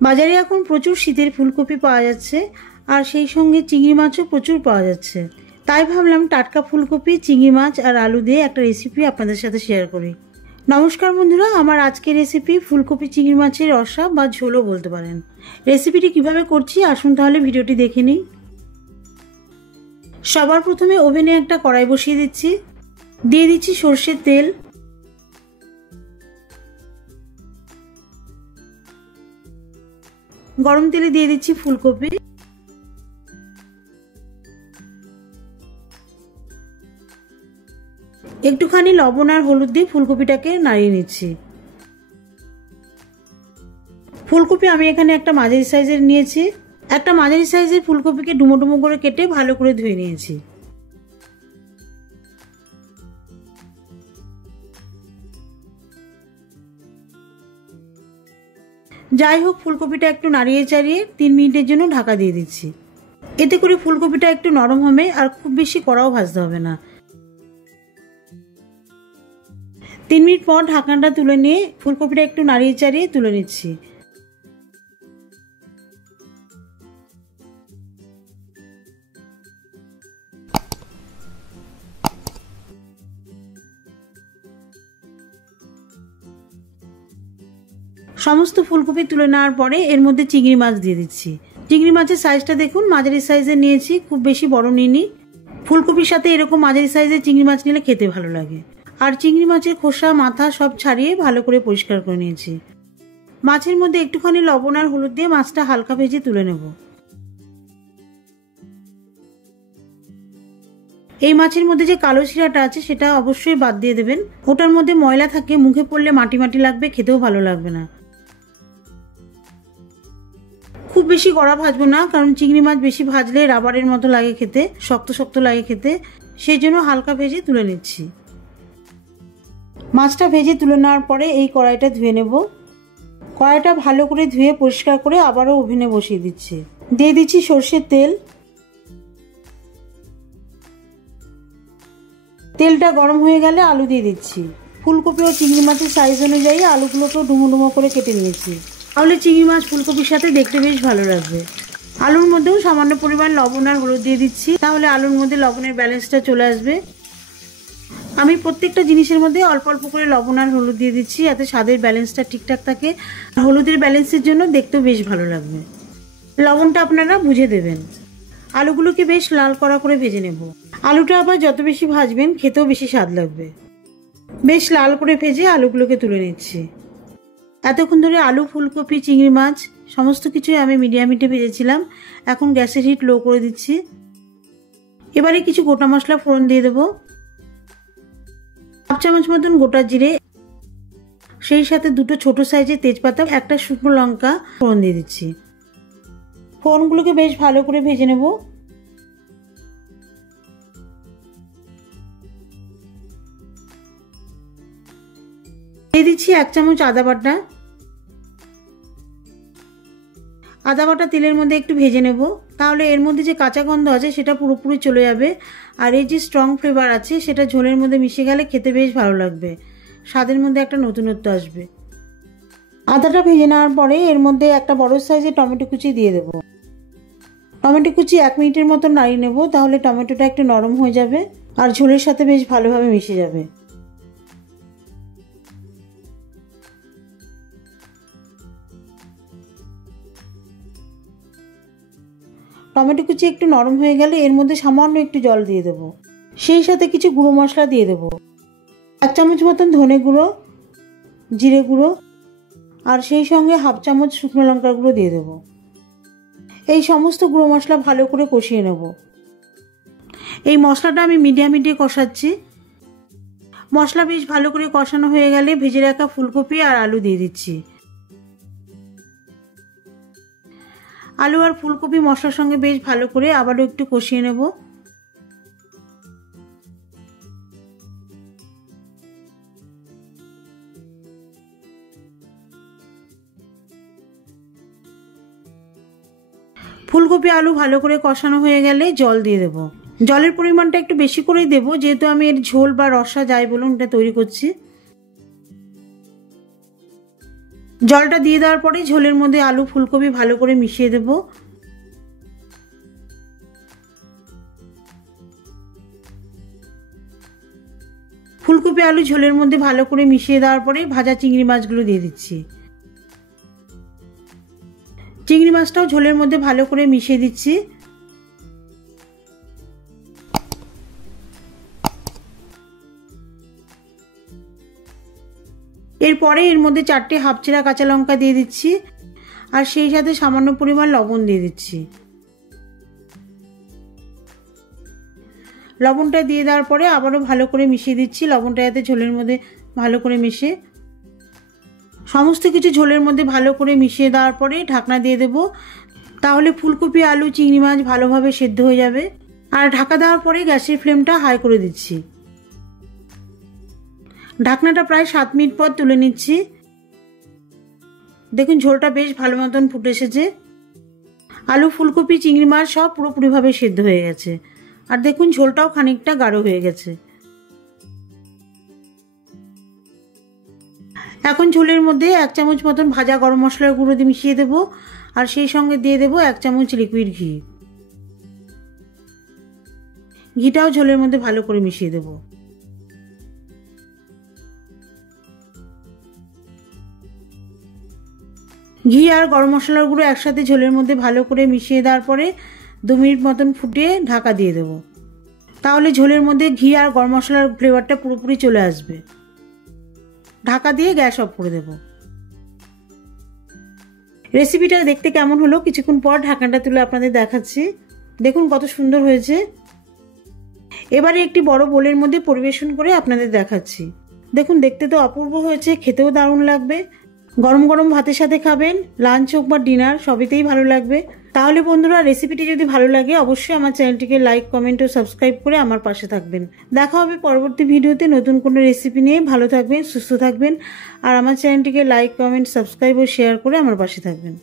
বাজারে এখন প্রচুর শীতের ফুলকপি পাওয়া যাচ্ছে, আর সেই সঙ্গে চিংড়ি মাছও প্রচুর পাওয়া যাচ্ছে। তাই ভাবলাম টাটকা ফুলকপি, চিংড়ি মাছ আর আলু দিয়ে একটা রেসিপি আপনাদের সাথে শেয়ার করি। নমস্কার বন্ধুরা, আমার আজকের রেসিপি ফুলকপি চিংড়ি মাছের রসা বা ঝোলও বলতে পারেন। রেসিপিটি কিভাবে করছি আসুন তাহলে ভিডিওটি দেখে নিই। সবার প্রথমে ওভেনে একটা কড়াই বসিয়ে দিচ্ছি। দিয়ে দিচ্ছি সর্ষের তেল। গরম তেলে দিয়ে দিচ্ছি ফুলকপি। একটুখানি লবণ আর হলুদ দিয়ে ফুলকপিটাকে নাড়িয়ে নিচ্ছি। ফুলকপি আমি এখানে একটা মাঝারি সাইজের নিয়েছি। একটা মাঝারি সাইজের ফুলকপিকে ডুমো ডুমো করে কেটে ভালো করে ধুয়ে নিয়েছি। যাই হোক, ফুলকপিটা একটু নাড়িয়ে চাড়িয়ে 3 মিনিটের জন্য ঢাকা দিয়ে দিচ্ছি। এতে করে ফুলকপিটা একটু নরম হবে আর খুব বেশি কড়াও ভাজতে হবে না। 3 মিনিট পর ঢাকনাটা তুলে নিয়ে ফুলকপিটা একটু নাড়িয়ে চাড়িয়ে তুলে নিচ্ছি। সমস্ত ফুলকপি তুলে নেওয়ার পরে এর মধ্যে চিংড়ি মাছ দিয়ে দিচ্ছি। চিংড়ি মাছের সাইজটা দেখুন, মাঝারি সাইজের নিয়েছি, খুব বেশি বড় নিইনি। ফুলকপির সাথে এরকম মাঝারি সাইজের চিংড়ি মাছ নিলে খেতে ভালো লাগে। আর চিংড়ি মাছের খোসা মাথা সব ছাড়িয়ে ভালো করে পরিষ্কার করে নিয়েছি। মাছের মধ্যে একটুখানি লবণ আর হলুদ দিয়ে মাছটা হালকা ভেজে তুলে নেব। এই মাছের মধ্যে যে কালো শিরাটা আছে সেটা অবশ্যই বাদ দিয়ে দেবেন। ওটার মধ্যে ময়লা থাকে, মুখে পড়লে মাটি মাটি লাগবে, খেতেও ভালো লাগবে না। খুব বেশি কড়া ভাজবো না, কারণ চিংড়ি মাছ বেশি ভাজলে রাবারের মতো লাগে খেতে, শক্ত শক্ত লাগে খেতে। সেই জন্য হালকা ভেজে তুলে নিচ্ছি। মাছটা ভেজে তুলে নেওয়ার পরে এই কড়াইটা ধুয়ে নেব। কড়াইটা ভালো করে ধুয়ে পরিষ্কার করে আবারও ওভেনে বসিয়ে দিচ্ছি। দিয়ে দিচ্ছি সর্ষের তেল। তেলটা গরম হয়ে গেলে আলু দিয়ে দিচ্ছি। ফুলকপি ও চিংড়ি মাছের সাইজ অনুযায়ী আলুগুলোকেও ডুমো ডুমো করে কেটে নিয়েছি। তাহলে চিংড়ি মাছ ফুলকপির সাথে দেখতে বেশ ভালো লাগবে। আলুর মধ্যেও সামান্য পরিমাণ লবণ আর হলুদ দিয়ে দিচ্ছি, তাহলে আলুর মধ্যে লবণের ব্যালেন্সটা চলে আসবে। আমি প্রত্যেকটা জিনিসের মধ্যে অল্প অল্প করে লবণ আর হলুদ দিয়ে দিচ্ছি, যাতে স্বাদের ব্যালেন্সটা ঠিকঠাক থাকে। হলুদের ব্যালেন্সের জন্য দেখতেও বেশ ভালো লাগবে। লবণটা আপনারা বুঝে দেবেন। আলুগুলোকে বেশ লাল কড়া করে ভেজে নেব। আলুটা আবার যত বেশি ভাজবেন খেতেও বেশি স্বাদ লাগবে। বেশ লাল করে ভেজে আলুগুলোকে তুলে নিচ্ছি। এতক্ষণ ধরে আলু, ফুলকপি, চিংড়ি মাছ সমস্ত কিছুই আমি মিডিয়াম হিটে ভেজেছিলাম। এখন গ্যাসের হিট লো করে দিচ্ছি। এবারে কিছু গোটা মশলা ফোড়ন দিয়ে দেবো। 1 চামচ মতন গোটা জিরে, সেই সাথে 2টো ছোট সাইজের তেজপাতা, একটা শুকনো লঙ্কা ফোড়ন দিয়ে দিচ্ছি। ফোড়নগুলোকে বেশ ভালো করে ভেজে নেব। দিয়ে দিচ্ছি 1 চামচ আদা বাটা। আদা বাটা তেলের মধ্যে একটু ভেজে নেব, তাহলে এর মধ্যে যে কাঁচা গন্ধ আছে সেটা পুরোপুরি চলে যাবে। আর এই যে স্ট্রং ফ্লেভার আছে সেটা ঝোলের মধ্যে মিশে গেলে খেতে বেশ ভালো লাগবে, স্বাদের মধ্যে একটা নতুনত্ব আসবে। আদাটা ভেজে নেওয়ার পরে এর মধ্যে একটা বড় সাইজের টমেটো কুচি দিয়ে দেবো। টমেটো কুচি 1 মিনিটের মতো নাড়িয়ে নেব, তাহলে টমেটোটা একটু নরম হয়ে যাবে আর ঝোলের সাথে বেশ ভালোভাবে মিশে যাবে। টমেটো কুচি একটু নরম হয়ে গেলে এর মধ্যে সামান্য একটু জল দিয়ে দেবো। সেই সাথে কিছু গুঁড়ো মশলা দিয়ে দেবো। 1 চামচ মতন ধনে গুঁড়ো, জিরে গুঁড়ো আর সেই সঙ্গে 1/2 চামচ শুকনো লঙ্কার গুঁড়ো দিয়ে দেবো। এই সমস্ত গুঁড়ো মশলা ভালো করে কষিয়ে নেব। এই মশলাটা আমি মিডিয়াম হিটে কষাচ্ছি। মশলা বেশ ভালো করে কষানো হয়ে গেলে ভেজে রাখা ফুলকপি আর আলু দিয়ে দিচ্ছি। আলু আর ফুলকপি মশলার সঙ্গে বেশ ভালো করে আবারও একটু কষিয়ে নেব। ফুলকপি আলু ভালো করে কষানো হয়ে গেলে জল দিয়ে দেব। জলের পরিমাণটা একটু বেশি করেই দেব, যেহেতু আমি এর ঝোল বা রসা যাই বলুন এটা তৈরি করছি। জলটা দিয়ে দেওয়ার পরে ঝোলের মধ্যে আলু ফুলকপি ভালো করে মিশিয়ে দেব। ফুলকপি আলু ঝোলের মধ্যে ভালো করে মিশিয়ে দেওয়ার পরে ভাজা চিংড়ি মাছগুলো দিয়ে দিচ্ছি। চিংড়ি মাছটাও ঝোলের মধ্যে ভালো করে মিশিয়ে দিচ্ছি। এরপরে এর মধ্যে 4টে হাফ চেরা কাঁচা লঙ্কা দিয়ে দিচ্ছি আর সেই সাথে সামান্য পরিমাণ লবণ দিয়ে দিচ্ছি। লবণটা দিয়ে দেওয়ার পরে আবারও ভালো করে মিশিয়ে দিচ্ছি, লবণটা যাতে ঝোলের মধ্যে ভালো করে মিশে। সমস্ত কিছু ঝোলের মধ্যে ভালো করে মিশিয়ে দেওয়ার পরে ঢাকনা দিয়ে দেব, তাহলে ফুলকপি আলু চিংড়ি মাছ ভালোভাবে সেদ্ধ হয়ে যাবে। আর ঢাকা দেওয়ার পরে গ্যাসের ফ্লেমটা হাই করে দিচ্ছি। ঢাকনাটা প্রায় 7 মিনিট পর তুলে নিচ্ছি। দেখুন ঝোলটা বেশ ভালো মতন ফুটে এসেছে। আলু ফুলকপি চিংড়ি মাছ সব পুরোপুরিভাবে সেদ্ধ হয়ে গেছে। আর দেখুন ঝোলটাও খানিকটা গাঢ় হয়ে গেছে। এখন ঝোলের মধ্যে 1 চামচ মতন ভাজা গরম মশলার গুঁড়ো দিয়ে মিশিয়ে দেবো আর সেই সঙ্গে দিয়ে দেবো 1 চামচ লিকুইড ঘি। ঘিটাও ঝোলের মধ্যে ভালো করে মিশিয়ে দেবো। ঘি আর গরম মশলার গুঁড়ো একসাথে ঝোলের মধ্যে ভালো করে মিশিয়ে দেওয়ার পরে 2 মিনিট মতন ফুটিয়ে ঢাকা দিয়ে দেবো, তাহলে ঝোলের মধ্যে ঘি আর গরম মশলার ফ্লেভারটা পুরোপুরি চলে আসবে। ঢাকা দিয়ে গ্যাস অফ করে দেব। রেসিপিটা দেখতে কেমন হলো কিছুক্ষণ পর ঢাকনাটা তুলে আপনাদের দেখাচ্ছি। দেখুন কত সুন্দর হয়েছে। এবারে একটি বড় বোলের মধ্যে পরিবেশন করে আপনাদের দেখাচ্ছি। দেখুন দেখতে তো অপূর্ব হয়েছে, খেতেও দারুণ লাগবে। গরম গরম ভাতের সাথে খাবেন, লাঞ্চ হোক বা ডিনার সবেতেই ভালো লাগবে। তাহলে বন্ধুরা রেসিপিটি যদি ভালো লাগে অবশ্যই আমার চ্যানেলটিকে লাইক কমেন্ট ও সাবস্ক্রাইব করে আমার পাশে থাকবেন। দেখা হবে পরবর্তী ভিডিওতে নতুন কোনো রেসিপি নিয়ে। ভালো থাকবেন, সুস্থ থাকবেন আর আমার চ্যানেলটিকে লাইক কমেন্ট সাবস্ক্রাইব ও শেয়ার করে আমার পাশে থাকবেন।